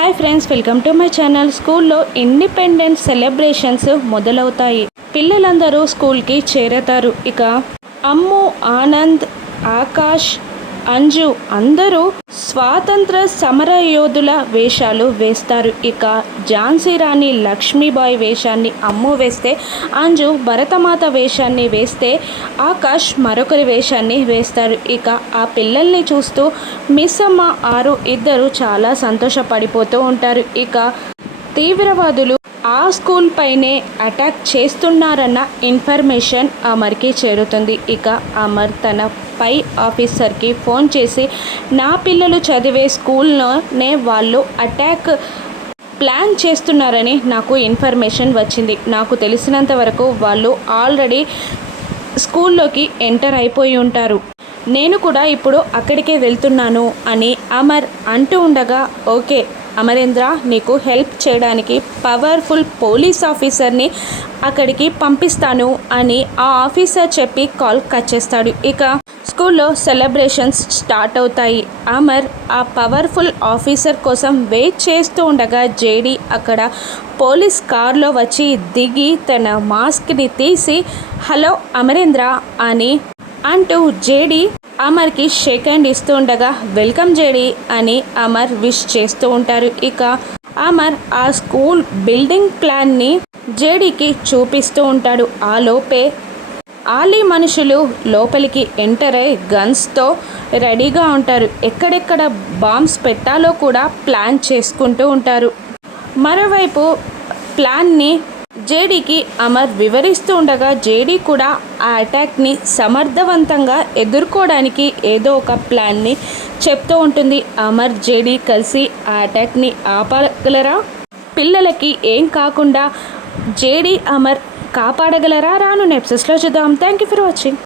Hi friends welcome to my channel. స్కూల్లో independence celebrations మొదలవుతాయి. పిల్లలందరూ స్కూల్కి చేరతారు. ఇక అమ్ము ఆనంద్ ఆకాష్ అంజు అందరూ స్వాతంత్ర సమర యోధుల వేషాలు వేస్తారు. ఇక ఝాన్సీ రాణి లక్ష్మీబాయి వేషాన్ని అమ్ము వేస్తే అంజు భరతమాత వేషాన్ని వేస్తే ఆకాష్ మరొకరి వేషాన్ని వేస్తారు. ఇక ఆ పిల్లల్ని చూస్తూ మిస్ అమ్మ ఆరు ఇద్దరు చాలా సంతోషపడిపోతూ ఉంటారు. ఇక తీవ్రవాదులు ఆ స్కూల్ పైనే అటాక్ చేస్తున్నారన్న ఇన్ఫర్మేషన్ అమర్కి చేరుతుంది. ఇక అమర్ తన పై ఆఫీసర్కి ఫోన్ చేసి నా పిల్లలు చదివే స్కూల్లోనే వాళ్ళు అటాక్ ప్లాన్ చేస్తున్నారని నాకు ఇన్ఫర్మేషన్ వచ్చింది. నాకు తెలిసినంత వరకు వాళ్ళు ఆల్రెడీ స్కూల్లోకి ఎంటర్ అయిపోయి ఉంటారు. నేను కూడా ఇప్పుడు అక్కడికే వెళ్తున్నాను అని అమర్ అంటూ ఉండగా ఓకే అమరేంద్ర నీకు హెల్ప్ చేయడానికి పవర్ఫుల్ పోలీస్ ఆఫీసర్ని అక్కడికి పంపిస్తాను అని ఆ ఆఫీసర్ చెప్పి కాల్ కట్ చేస్తాడు. ఇక స్కూల్లో సెలబ్రేషన్స్ స్టార్ట్ అవుతాయి. అమర్ ఆ పవర్ఫుల్ ఆఫీసర్ కోసం వెయిట్ చేస్తూ ఉండగా జేడీ అక్కడ పోలీస్ కార్లో వచ్చి దిగి తన మాస్క్ని తీసి హలో అమరేంద్ర అని అంటూ జేడీ అమర్కి షేక్ హ్యాండ్ ఇస్తూ ఉండగా వెల్కమ్ జేడీ అని అమర్ విష్ చేస్తూ ఉంటారు. ఇక అమర్ ఆ స్కూల్ బిల్డింగ్ ప్లాన్ని జేడీకి చూపిస్తూ ఉంటాడు. ఆ లోపే ఆలీ మనుషులు లోపలికి ఎంటర్ అయి గన్స్తో రెడీగా ఉంటారు. ఎక్కడెక్కడ బాంబ్స్ పెట్టాలో కూడా ప్లాన్ చేసుకుంటూ ఉంటారు. మరోవైపు ప్లాన్ని జేడీకి అమర్ వివరిస్తూ ఉండగా జేడీ కూడా ఆ అటాక్ని సమర్థవంతంగా ఎదుర్కోవడానికి ఏదో ఒక ప్లాన్ని చెప్తూ ఉంటుంది. అమర్ జేడీ కలిసి ఆ అటాక్ని ఆపగలరా? పిల్లలకి ఏం కాకుండా జేడీ అమర్ కాపాడగలరా? రాను నెప్సెస్లో చూద్దాం. Thank you for watching.